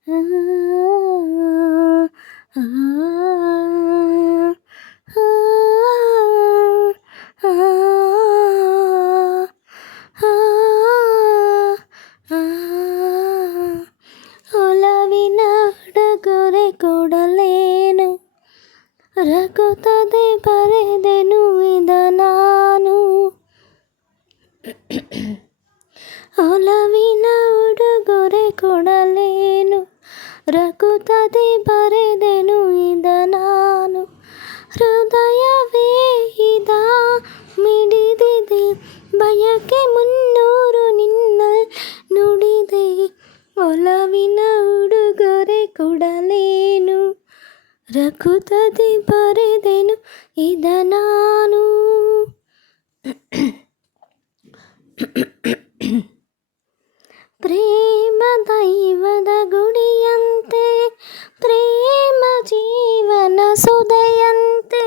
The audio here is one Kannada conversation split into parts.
ಒಲವಿನ ಉಡುಗೊರೆ ಕೊಡಲೇನು, ರಘುತ್ತದೆ ಬರೆದೆನು ಇದ ನಾನು. ಒಲವಿನ ಉಡುಗೊರೆ ಕೊಡಲೇನು, ರಘುತ್ತದೆ ಬರೆದೆನು ಇದ ನಾನು. ಹೃದಯವೇ ಇದ ಮಿಡಿದಿದೆ, ಬಯಕೆ ಮುನ್ನೂರು ನಿನ್ನ ನುಡಿದೆ. ಒಲವಿನ ಉಡುಗೊರೆ ಕೊಡಲೇನು, ರಘುತ್ತದೆ ಬರೆದೆನು ಇದ ನಾನು. ಪ್ರೇಮ ದೈವದ ಗುಡಿಯಂತೆ, ಪ್ರೇಮ ಜೀವನ ಸುದೆಯಂತೆ,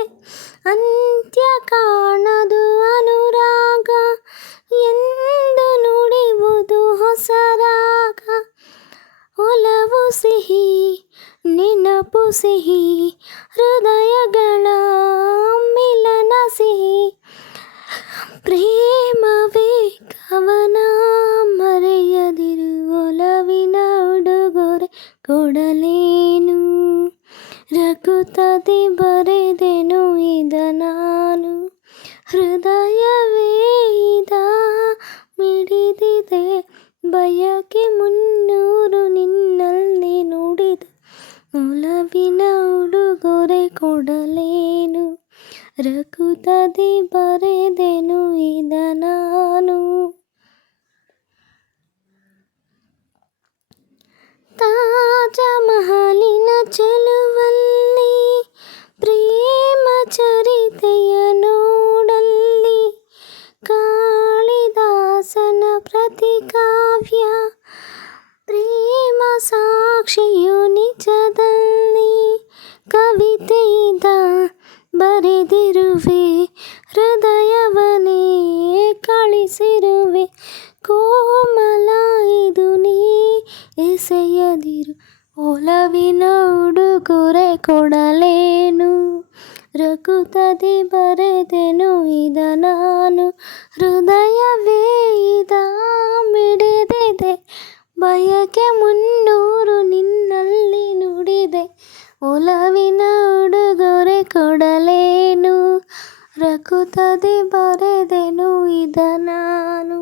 ಅಂತ್ಯ ಕಾಣದು ಅನುರಾಗ ಎಂದು ನುಡಿಯುವುದು ಹೊಸ ರಾಗ. ಒಲವು ಸಿಹಿ ನೆನಪು ಸಿಹಿ, ಹೃದಯಗಳ ಮಿಲನ ಸಿಹಿ. ಪ್ರೇಮವೇ ಕವನ ಮರೆಯದಿರು, ಒಲವಿನ ಉಡುಗೊರೆ ಕೊಡಲೇನು, ರಘುತ್ತದೆ ಬರೆದೆನು ಇದ ನಾನು. ಹೃದಯವೇ ಇದ ಮಿಡಿದಿದೆ, ಬಯಕೆ ಮುನ್ನೂರು ನಿನ್ನಲ್ಲಿ ನುಡಿದೆ. ಒಲವಿನ ಉಡುಗೊರೆ ಕೊಡಲೇನು, ರಘುತ್ತದೆ ಬರೆದೆನು ಇದ ನಾನು. ತಾಜ ಮಹಲಿನ ಚೆಲುವಲ್ಲಿ, ಪ್ರೇಮ ಚರಿತೆಯ ನೋಡಲ್ಲಿ, ಕಾಳಿದಾಸನ ಪ್ರತಿಕಾವ್ಯ ಪ್ರೇಮ ಸಾಕ್ಷಿಯು ನಿಜದಲ್ಲಿ. ಕವಿತೆಯಿದ ಬರೆದಿರುವೆ, ಹೃದಯವನೇ ಕಳಿಸಿರುವೆ. ಕೋಮಲ ಇದು ನೀ ಎಸೆಯದಿರು, ಒಲವಿನ ಉಡುಗೊರೆ ಕೊಡಲೇನು, ರಘುತ್ತದೆ ಬರೆದೆನು ಇದ ನಾನು. ಹೃದಯವೇ ಇದ ಮಿಡಿದಿದೆ, ಬಯಕೆ ಮುನ್ನೂರು ನಿನ್ನಲ್ಲಿ ನುಡಿದೆ. ಒಲವಿನ ಉಡುಗೊರೆ ಕೊಡಲೇನು, ರಘುತ್ತದೆ ಬರೆದೆನು ಇದ ನಾನು.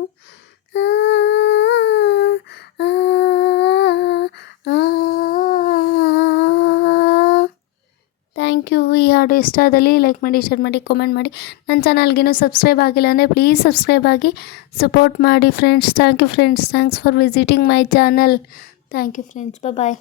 Thank you. ಈ ಹಾಡು ಇಷ್ಟ ಆದಲ್ಲಿ ಲೈಕ್ ಮಾಡಿ, ಶೇರ್ ಮಾಡಿ, ಕಾಮೆಂಟ್ ಮಾಡಿ. ನನ್ನ ಚಾನಲ್ಗೇನು ಸಬ್ಸ್ಕ್ರೈಬ್ ಆಗಿಲ್ಲ ಅಂದರೆ ಪ್ಲೀಸ್ ಸಬ್ಸ್ಕ್ರೈಬ್ ಆಗಿ ಸಪೋರ್ಟ್ ಮಾಡಿ friends. Thank you friends. Thanks for visiting my channel. Thank you friends. Bye.